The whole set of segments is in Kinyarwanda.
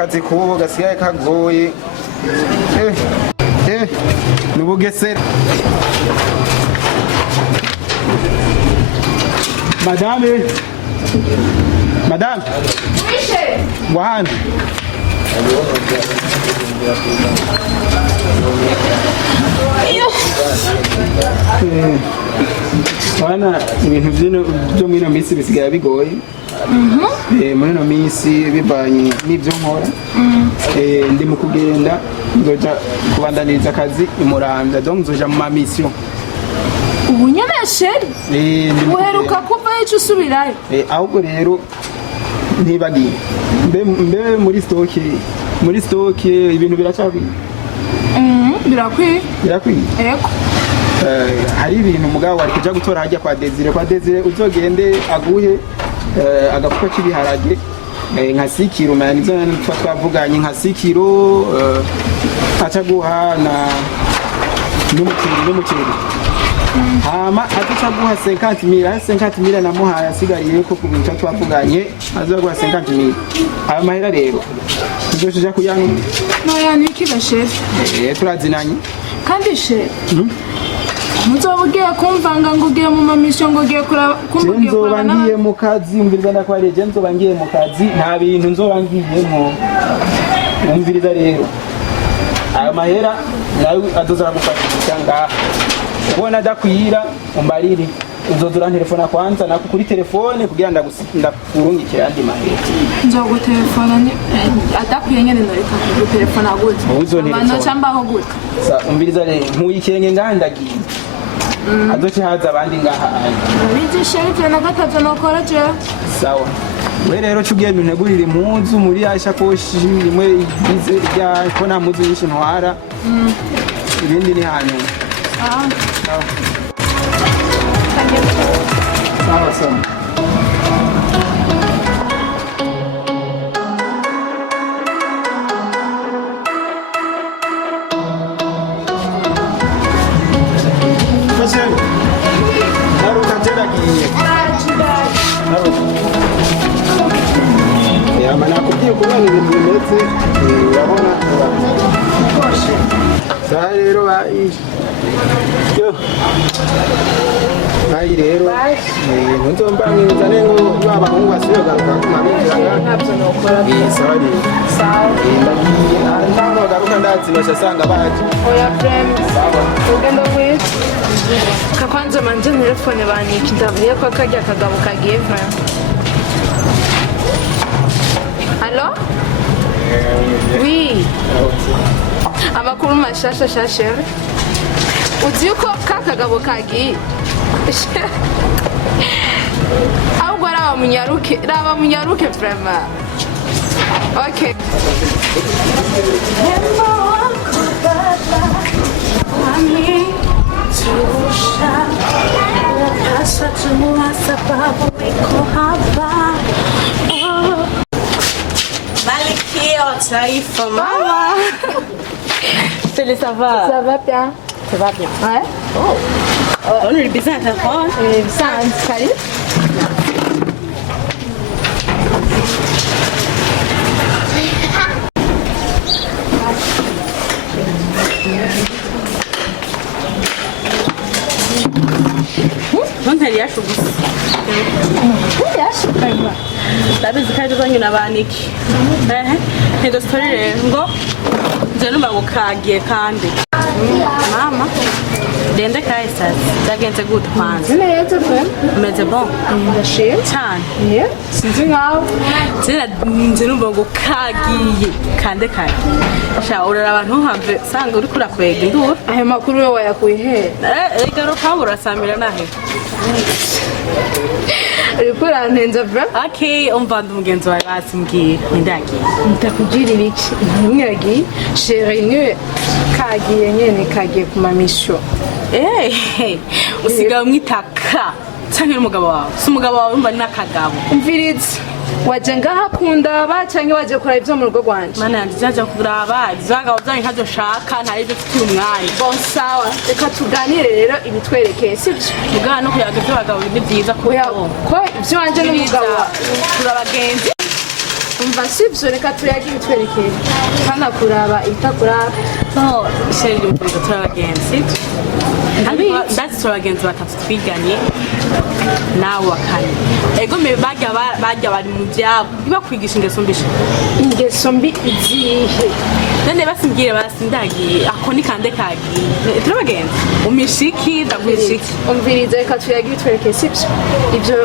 akazi kubo gasigaye kagoye nubugesera madame wahandi wana ibintu byo muri no minsi bisigaye bigoye muri no minsi bivanye n'ibyo nkora ndi mu kugenda nzoja kubandaniriza akazi imuranda donc nzoja mu mission ubu nyamasheri uheruka kuva icyo usubirayo ahubwo rero ntibagiye mbe muri stoke ibintu biracakwiye birakwiye yego hari ibintu mugabo wari kuja gutora hajya kwa Desire uzogende aguhe agafuko k'ibiharage nka sikiro mani zo twavuganye nka sikiro acaguha na n'umuceri hama atacaguha 50,000 namuhaye asigariye ko kubintu twavuganye azaguha 50,000 aya mahera rero tuzoshija kuyanka noya niki bashefe turazinanye kandi she muzobugiye kumvanga ngo ugiye mu mamisho ngo ugiye kumbugiye kurana ngiye mu kazi umviriza ndakwareje nzobangiye mu kazi nta bintu nzobangiyemo umviriza rero aya mahera nawe adozara gufasha ngaha ubona adakwira umbariri uzodura telefona kwanza nako kuri telefone kugira ndakurungikira andi mahera nzogo telefona ni adakwiye nyene ndoreka ku telefona gute uzonterefona cyambaho gute sa umviriza rero nkuyikenge ngandagiye adoce haza abandi ngaha bigishe bite na gatatu nokora je sawa we rero cugenda untegurira impuzu muri yashakoshi imwe ize ya ko nta muzu yishe ntwara ibindi ni hanyuma sawa nakubwiye kubona ibintu bimeze urabona rero bayi rero ntuzombangiriza nengo babahungu basiyogaruka kumabinjiranga ntabyo nokora sawa ntabwo bagaruka ndazinosha asanga baje oya friend ugenda kwita kakwanza manje telefone banyiki ndavuye ko kajya kagabo kagiye friend. Allô? Oui. Amakuru mashasha shashere. Uzi uko kakagabo kagiye. Ahubwo raba munyaruke vraiment. Okay. Taifa, maman. Salut, ça va? Ça va bien. Ça va bien. Ouais. Oh. On est bizarre, d'accord? Bizarre, salut. Não teria chuva. Ndabizi kandi uzanye nabaniki ndo story rero ngo nje numva ngo kagiye kandi mama dende kai sasa zagenze gute kwanza neza pe meze bon ndashimye cyane sinzi nkaho nje numva ngo kagiye kandi sha urara abantu have sanga uri kurakwega induru ayo makuru yo wayakuye he egaro kabura samira nahe Rikura ntenza bra. Okay, umvanda umugenzi wawe basimbwira ndagiye. Ndakugira ibiki? Ntimwiragiye. Chérie niwe kagiye nyene kagiye kumamisho. Usigaye umwitaka. Cyangwa umugabo wawe. Si umugabo wawe umva nakagabo. Umvirize. Waje ngaha kundaba cyangwa waje kora ivyo mu rugo rwanje? Mana yanje jaje kuraba. Zaga uzanye nkazo shaka ntari byo mfite umwanya. Bon sawa. Reka tuganire rero ibitwerekeye sibyo? Mugana no kuyaga byo bagabo ni byiza ko ivyo wanje n'umugabo turabagenzi. umva sivyo reka tuyage bitwerekeye kana kuraba itakuraba no sheri umva turabagenzi that's turabagenzi batatu twiganye nawe wakanye ego me bajya bari mu byabo bakwigisha ingeso mbi izihe none basimbwire basindagiye ako ni kande kagiye turabagenzi umishiki ndagwishiki umvirize reka tuyage bitwerekeye sivyo ibyo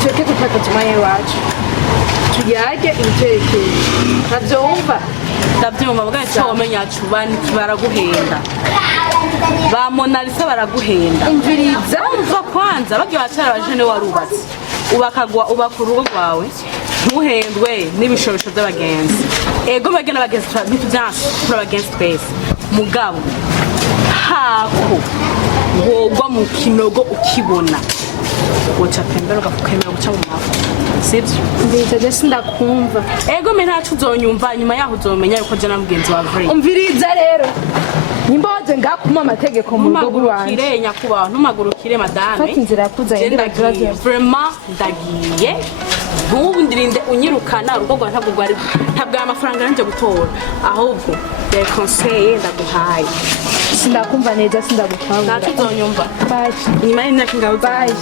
tweke gutaka tumaye wacu tuyage ibitwerekeye ntavyumva ndabyumva bwa cyo wamenya cubani baraguhenda ba Monalisa baraguhenda umviriza umva kwanza bagiye bacara bajene warubatse ubakagwa ubakurugo rwawe ntuhendwe n'ibishobisho by'abagenzi ego bagena abagenzi byanse turabagenzi twese mugabo hako ngogwa mu kinogo ukibona woca pembero gafukemera guca mu mafu sivyo umviriza sindakumva ego me ntacu uzonyumva nyuma yaho uzomenya yuko je na mugenzi wa Vrey umviriza rero nimboze ngakuma amategeko mu rugo rwanje kire nyakubaho ntumagurukire madame fata inzira yakuza yendera turagiye vraiment ndagiye ntubundirinde unyirukana urugo rwa ntabwo amafaranga nanje gutora ahubwo ya conseil ndaguhaye sindakumva neza sindagupanga ntacu uzonyumva baje nyuma y'imyaka ingaho baje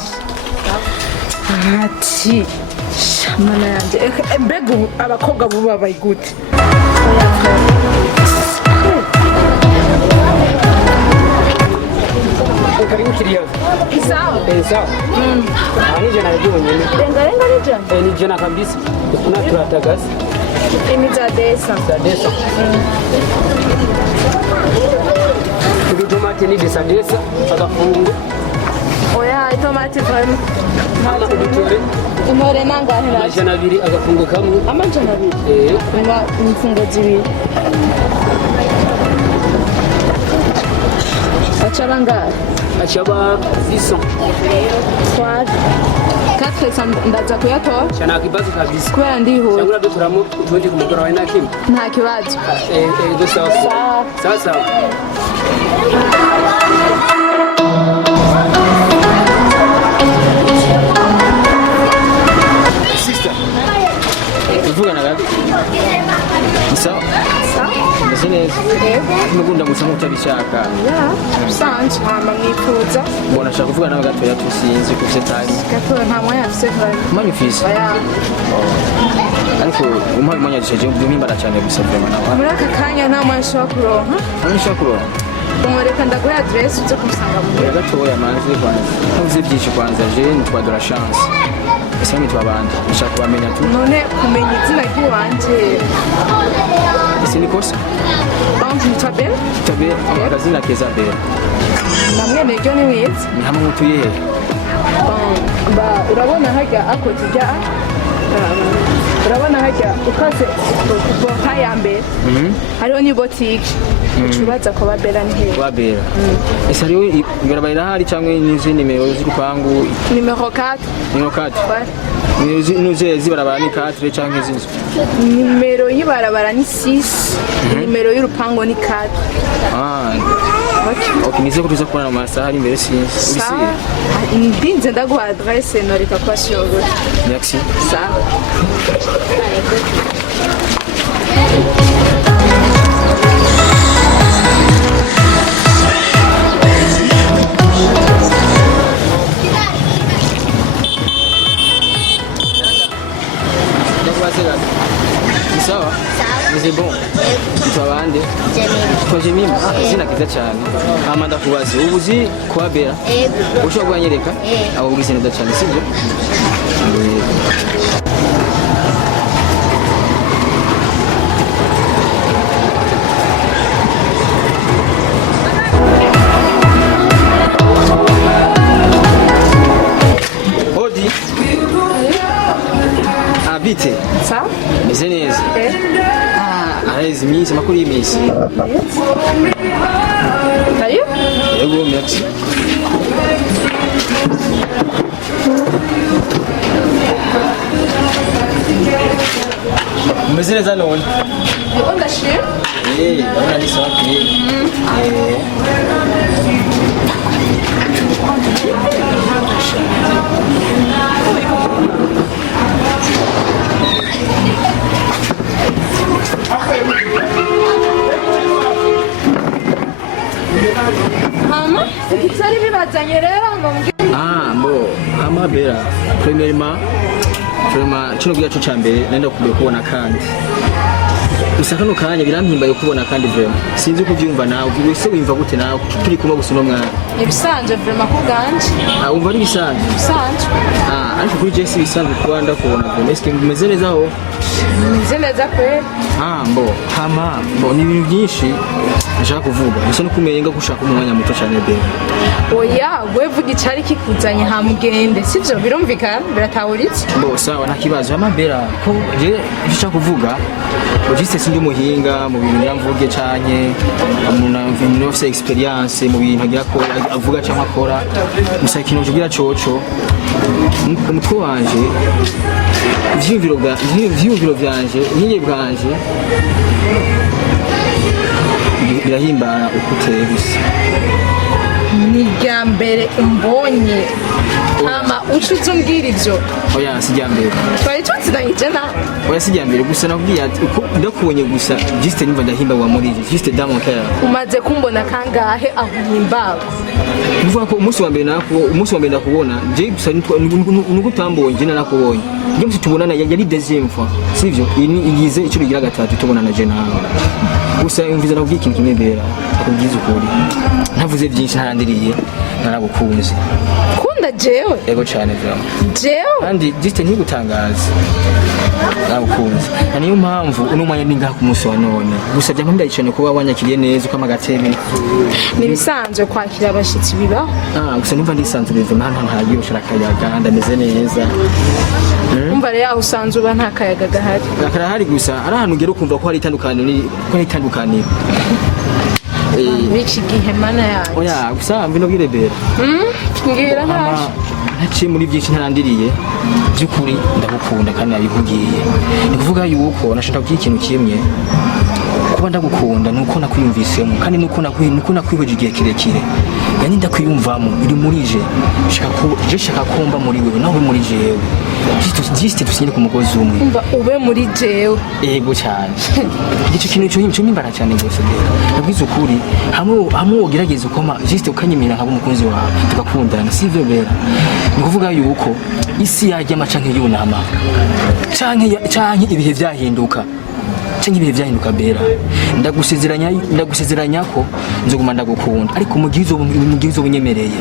ati shamana yanje mbega abakobwa buba bayigute Karibu kiriya. Sawa. Sawa. Ani jana najua nyinyi. Lenga ni jana. Ni jana kabisa. Kuna turatagaza. Imizadesa. Sadesa. Tomate ni desadesa agafungo. Oya tomate vrema. Intore nangahe naje? Amajana abiri agafungo kamwe. Amajana abiri. Uma imfungo zibiri. Achabanga. Achaba 600. Kwa 400 ndaza kuyatora. Cyana kibazo kabisa. Kubera ndiho. Cyangwa dukuramo tundi kumugora wa nakimwe. Nta kibazo. Sawa. Sawa. Sister. Tuvugana gato. Sawa. Meze neza. Nugunda gusa mutabishaka. Ya, sanze mama mwifuza. Mbona shaka kuvugana nawe gato yatusinzi kufite tari. Gato nta mwanya afise vrema. Magnifique. Oya. Ariko umuhaye umwanya gishaje byumimbara cyane gusa vrema nawe. Muri aka kanya nta mwanya ushobora kuronka. Nshaka kuronka. Umureka ndaguha address uze kumusanga mu Ya gatoya manzi kwanza. Ntuzi byinshi kwanza je nitwa de la chance. Ese nitwa bandi. Nshaka kubamenya tu. none kumenya izina ry'iwanje. Ese ni kosa? Donc nitwa Belle. Tabe akazina keza Belle. Namwe neryo ni mwiza. Ni hamwe mutuye he? Urabona hajya ako tujya urabona hajya ukaze kuva ya mbere hariho ni boutique ucubaza ko babera ni hehe Babera. Ese hariho ibarabara irahari cyangwa n'izindi nimero z'urupangu? Numero 4. Nimero 4. Nuze zibarabara ni 4 cyangwa izinzu? Nimero y'ibarabara ni 6. Nimero y'urupangu ni 4. Okay, nize kutuza kubona mu masaha ari imbere sinzi. Sawa. Ndinze ndaguha adresse noreka kwa shogora. Merci. Sawa. Sawa? C'est bon. Twabande. Twaje mimi izina kiza cyane. Amanda kubazi ubuzi kwabera. Ushobora kwanyereka abo bugise neza cyane sibyo? Odi. Abite. Sawa? Meze neza. Arezi iminsi amakuru y'iminsi. Ayo? Yego merci. Meze neza none. Yego ndashimye. Ndabona ni sawa pe. Premièrement kino gihe cyo cyambere nenda kubona kandi gusa kano kanya birampimbaye kubona kandi vraiment sinzi ko byumva nawe wese wimva gute nawe turi kumwe gusa no mwana ibisanzwe vraiment ko ganje umva ari bisanzwe ariko kuri Jesse bisanzwe kwanda kubona vraiment est-ce que mumeze neza ho meze neza kwe mbo ni ibintu byinshi nshaka kuvuga gusa no kumenga gushaka umwanya muto cyane be oya wevuga icari kikuzanye ha mugende sivyo birumvikana biratawuritse mbo sawa nta kibazo amabera ko je nshaka kuvuga Jesse sindi muhinga mu bintu yamvuge cyane umuntu ufite experience mu bintu agira ko avuga cyangwa akora gusa ikintu kigira coco umutwe wanje ivyumviro vyanje niye bwanje birahimbara ukuteye gusa ni gambere umbonye ama ucuze umbwira ivyo oya sijyambere twari tuziranye na oya sijyambere gusa nakubwiye ati uko ndakubonye gusa juste nimba ndahimba wa muri juste dans mon cœur umaze kumbona kangahe ahimbago uvuga ko umunsi wa mbere nakubona je gusa nuko utambonye je nakubonye ngiye mfite tubonana yari deuxième fois sivyo igize icyo bigira gatatu tubonana je nawe gusa imviza nakubwiye ikintu kimwe bera akubwiza ukuri ntavuze byinshi ntarandiriye naragukunze kunda jewe yego cyane vraiment jewe kandi juste ntigutangaza nagukunze niyo mpamvu uno mwanya ni ngaha ku munsi wa none gusa bya mpamvu cyane kuba wanyakiriye neza uko amagatebe ni bisanzwe kwakira abashitsi bibaho gusa numva ndisanzwe vraiment ntagiye ushaka kayaga ndameze neza umva rero usanzwe uba nta kayaga gahari karahari gusa ari ahantu ngero kumva ko hari itandukaniro biki gihe mana yawe oya gusa mbino birebera ngira ntaciye muri byinshi ntarandiriye by'ukuri ndagukunda kandi nabivugiye ni kuvuga yuko nashaka kugira ikintu kimwe kuba ndagukunda nuko nakwiyumvisemo kandi nuko nakwihuje igihe kirekire yani ndakwiyumvamo iri muri je shaka kumba muri wewe nawe muri jewe juste tusinyire ku mugozi umwe umva ube muri jewe yego cyane igice kintu cyo nimbara cyane gose nabwiza ukuri hamwe ugerageza ukoma juste ukanyimira nkabo umukunzi wawe tugakundana sivyo bera ni kuvuga yuko isi yajya amacanke yunama canke ibihe byahinduka bera ndagusezeranya ko nzoguma ndagukunda ariko mu gihe uzobunyemereye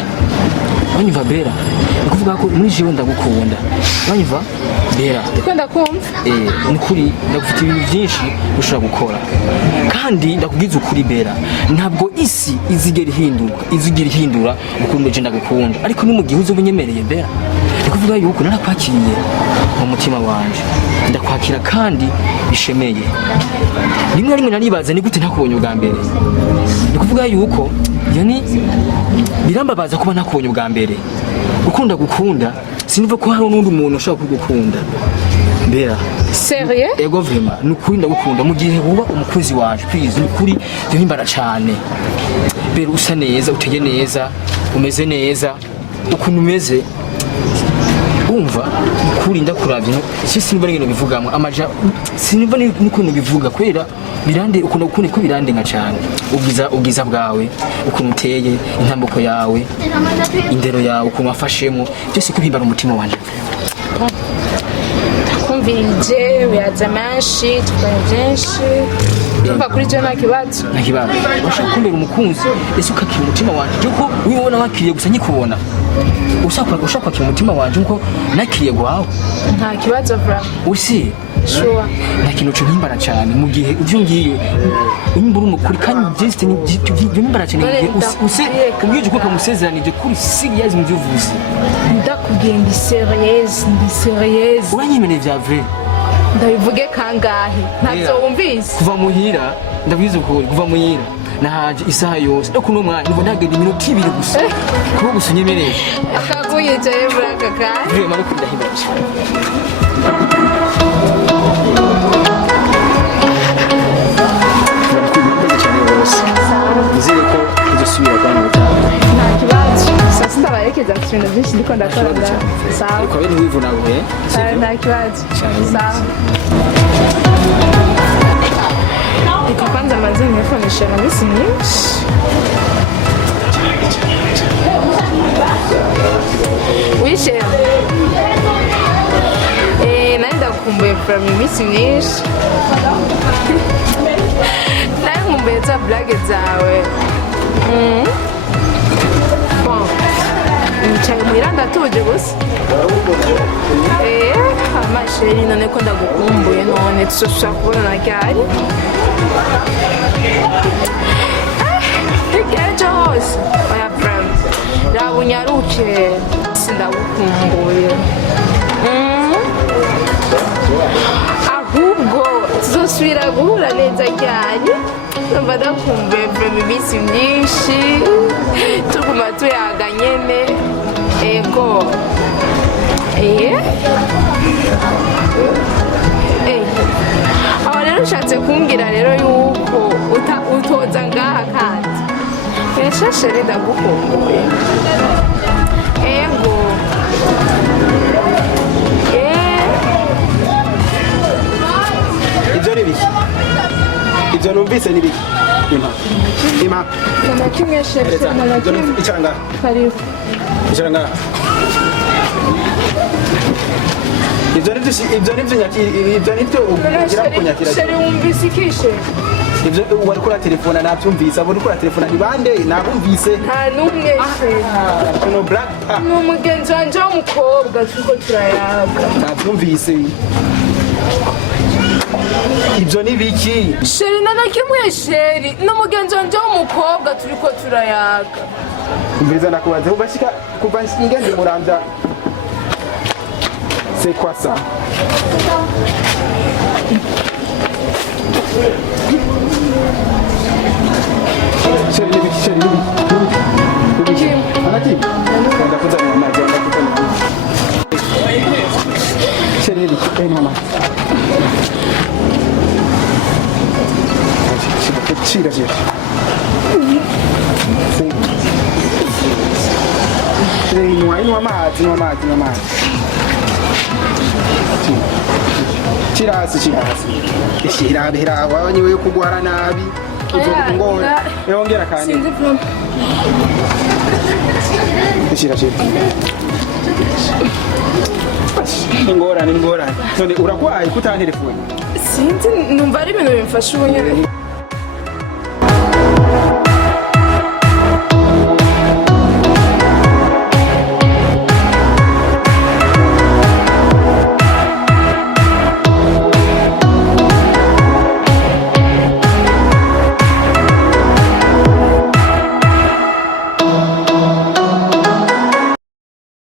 banyumva bera ni kuvuga ko muri jewe ndagukunda banyumva bera ndikunda kumva ni kuri ndagufite ibintu byinshi ushobora gukora kandi ndakubwiza ukuri bera ntabwo isi izigera ihindura ukuntu je ndagukunda ariko ni mu gihe uzobunyemereye bera ni kuvuga yuko narakwakiriye mu mutima wanje ndakwakira kandi bishemeye rimwe naribaza ni gute ntakubonye ubwa mbere ni kuvuga yuko yani birambabaza kuba ntakubonye ubwa mbere gukunda sinumva ko hari n'undi muntu ushaka kugukunda bera sérieux ego vraiment nukuri ndagukunda mu gihe uba umukozi waje please nukuri byimbara cyane bera usa neza utege neza umeze neza ukuntu umeze umva kuri ndakuravye sinumva n'ingene bivugamo amaja sinumva n'ukuntu bivuga kwera birande ukuntu ko birandenga cyane ubwiza bwawe ukuntu uteye intambuko yawe indero yawe ukuntu wafashemo byose kubimbara umutima wanje kumvirije biyaza menshi tukana byinshi tumva kuri cyo nta kibazo ushaka kumbera umukunzi ese ukakira umutima wanje kuko wibona wakiriye gusa nyikubona ushaka kwakira umutima wanje uko nakiriye gwawe nta kibazo bra usi sure nta kintu cyo ntimbara cyane mu gihe ivyo ngiye umbura umukuri kandi just ni ntimbara cyane use ubwije uko kamusezeranije kuri serious mu byuvuze ndakubwiye ndi serious uranyemereye vya vrai ndabivuge kangahe ntacyo wumvise kuva muhira ndabizi ukuri kuva muhira nahaje isaha yose no kuno mwana ngo ndagenda iminota 2 gusa kuko gusa unyemereye akakuyicaye buraka kandi vraiment ariko ndahimbaje nizere ko uzosubira kandi utaha nta kibazo sasa ndabarekeza ku bintu byinshi ndiko ndakora sawa ariko bene wivunaguye nta kibazo sawa iko kwanza manze nimefonisha na misi nyinshi wishe from iminsi myinshi nawe nkumbuye za blague zawe nicaye muhira ndatuje gusa amasheri none ko ndagukumbuye none tuzoshobora kubonana ryari ejo hose oya frem raba unyaruke sindagukumbuye ahubwo tuzosubira guhura neza ryari numva ndakumbuye frem iminsi myinshi tuguma tuyaga nyene ego aho rero ushatse kumbwira rero yuko utoza ngaha kandi yashashere ndagukumbuye ego ibyo ni biki ibyo numvise ni biki ima na kimwe shefu na kimwe icara ngaha karibu icara ngaha ibyo nibyo ugira kunyakira sheri wumvise ikishe ibyo wari kuri telefone nabyumvise abo uri kuri telefone ni bande nabumvise nta n'umwe no black ni umugenzi wanje w'umukobwa turiko turayaga nabyumvise ibyo ni biki sheri na kimwe sheri ni umugenzi wanje w'umukobwa turiko turayaga umviriza nakubaze ubashika kuva ingende muramvya c'est quoi ça Chérie, les petits chérie, Anaki, ndakuza mama, ndakuza mama. Chérie, mama. Chira, chira. Inua amazi. Chirasi. Hira, wabonye we kugwara nabi. Uzokungora. Yongera kandi. sinzi vuma Chira. Ingorane. None urakwaye kutana telefone. sinzi numva ari ibintu bimfasha ubu nyine